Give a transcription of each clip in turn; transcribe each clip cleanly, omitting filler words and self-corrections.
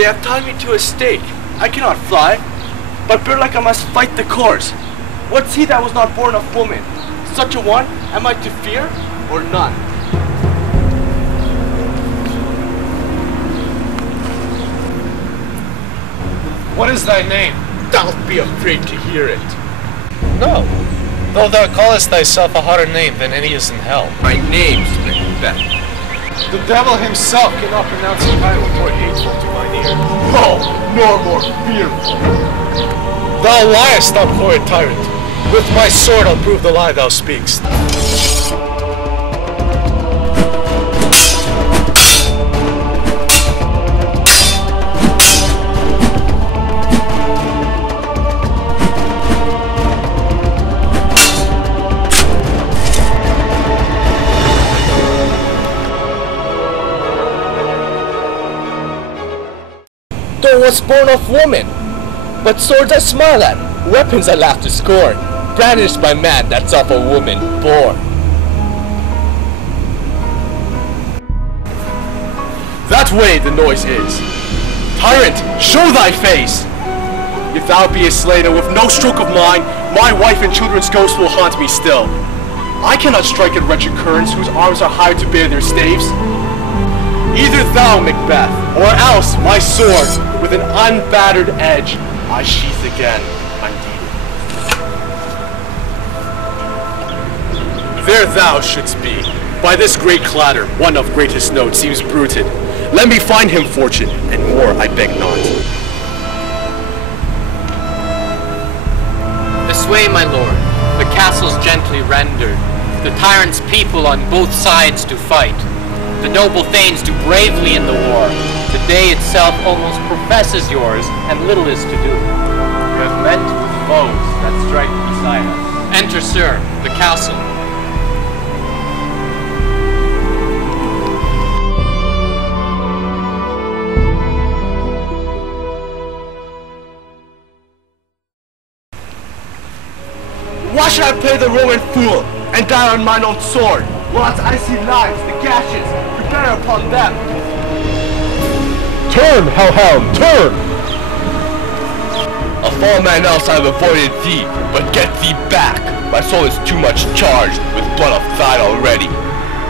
They have tied me to a stake. I cannot fly, but bear like I must fight the course. What's he that was not born of woman? Such a one, am I to fear, or none? What is thy name? Thou'lt be afraid to hear it. No, though thou callest thyself a hotter name than any is in hell. My name's Macbeth. The devil himself cannot pronounce a title more hateful to mine ear. No, nor more fearful. Thou liest, thou horrid tyrant. With my sword I'll prove the lie thou speakst. Thou wast born of woman, but swords I smile at, weapons I laugh to scorn, brandished by man that's of a woman born. That way the noise is. Tyrant, show thy face! If thou be a slayer with no stroke of mine, my wife and children's ghosts will haunt me still. I cannot strike at wretched currents whose arms are hired to bear their staves. Either thou, Macbeth, or else my sword, with an unbattered edge, I sheath again, undeeded. There thou shouldst be. By this great clatter, one of greatest note seems bruited. Let me find him fortune, and more I beg not. This way, my lord, the castle's gently rendered. The tyrant's people on both sides do fight. The noble thanes do bravely in the war. The day itself almost professes yours, and little is to do. You have met with foes that strike beside us. Enter, sir, the castle. Why should I play the Roman fool, and die on mine own sword, whilst I see lives, the gashes, prepare upon them? Turn, hellhound, turn! Of all men else I have avoided thee, but get thee back. My soul is too much charged with blood of thine already.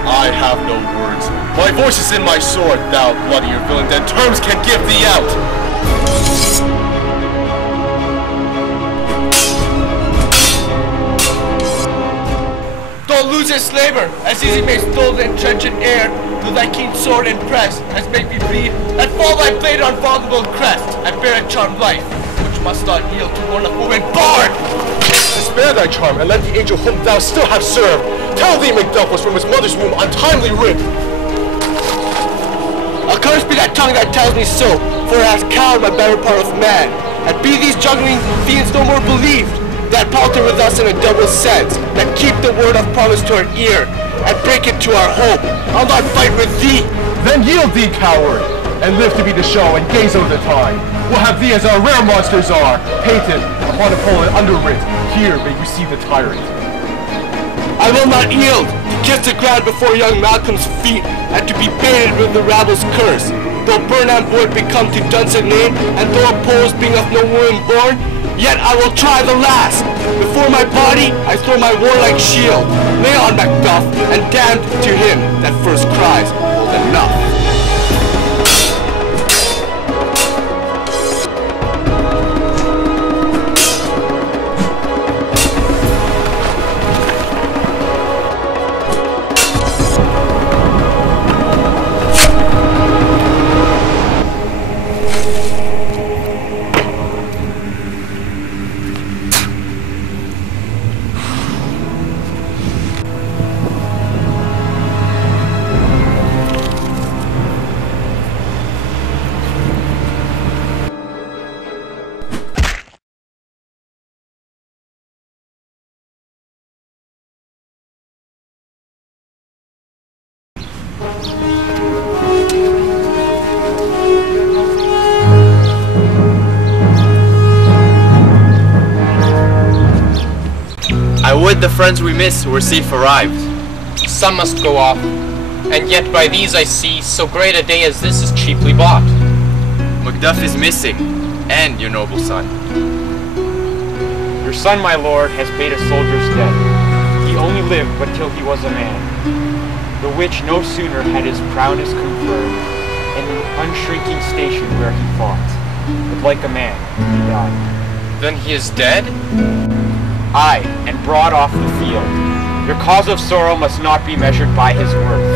I have no words. My voice is in my sword, thou bloodier villain, than terms can give thee out. Thou losest labor, as easy may stole the entrenching air, though thy keen sword and press has made me bleed, and fall thy blade on vulnerable crest, and bear a charmed life, which must not yield to one of woman born! Spare thy charm, and let the angel whom thou still have served tell thee Macbeth was from his mother's womb untimely ripped. Accursed be that tongue that tells me so, for it has cowed my better part of man, and be these juggling fiends no more believed, that palter with us in a double sense, that keep the word of promise to our ear, and break it to our hope. I'll not fight with thee. Then yield thee, coward, and live to be the show and gaze over the time. We'll have thee as our rare monsters are, painted upon a pole and underwrit. Here may you see the tyrant. I will not yield, to kiss the ground before young Malcolm's feet, and to be baited with the rabble's curse. Though Burnham would become to Dunstan name, and though opposed being of no woman born, yet I will try the last. Before my body, I throw my warlike shield. Lay on, Macbeth, and damned to him that first cries, enough. I would the friends we miss were safe arrived. Some must go off, and yet by these I see so great a day as this is cheaply bought. Macduff is missing, and your noble son. Your son, my lord, has paid a soldier's debt. He only lived but till he was a man. The which no sooner had his prowess conferred, in an unshrinking station where he fought, but like a man he died. Then he is dead? Aye, and brought off the field. Your cause of sorrow must not be measured by his worth,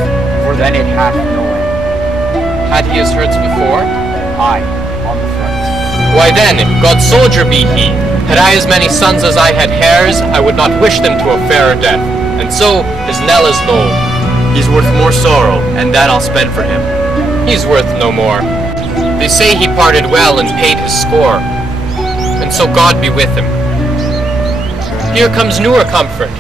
for then it hath no end. Had he his hurts before? Aye, on the front. Why then, God's soldier be he. Had I as many sons as I had hairs, I would not wish them to a fairer death. And so is Nell as Lowell. He's worth more sorrow, and that I'll spend for him. He's worth no more. They say he parted well and paid his score. And so God be with him. Here comes newer comfort.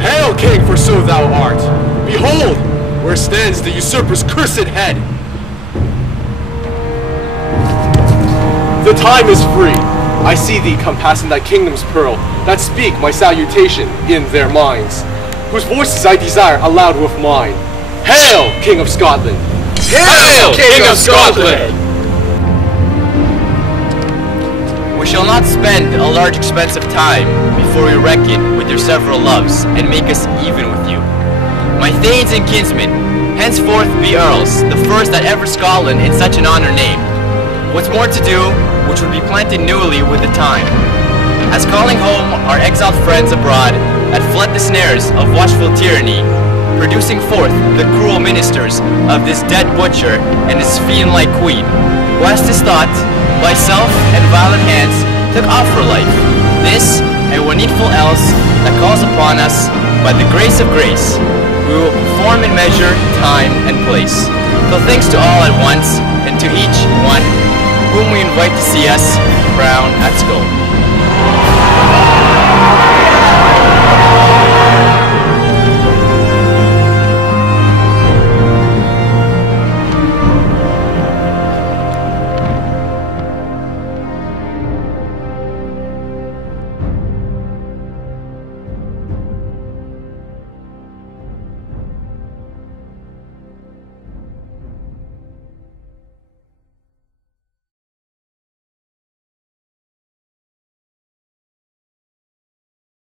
Hail, King, for so thou art! Behold, where stands the usurper's cursed head! The time is free. I see thee come passing thy kingdom's pearl, that speak my salutation in their minds, whose voices I desire aloud with mine. Hail, King of Scotland! Hail, King of Scotland! We shall not spend a large expense of time before we reckon with your several loves and make us even with you. My thanes and kinsmen, henceforth be earls, the first that ever Scotland in such an honor named. What's more to do, which would be planted newly with the time, as calling home our exiled friends abroad that fled the snares of watchful tyranny, producing forth the cruel ministers of this dead butcher and his fiend-like queen, who as 'tis thought, by self and violent hands took off her life. This, and what needful else, that calls upon us, by the grace of grace, we will perform in measure, time, and place. So thanks to all at once, and to each one whom we invite to see us crown at Skull.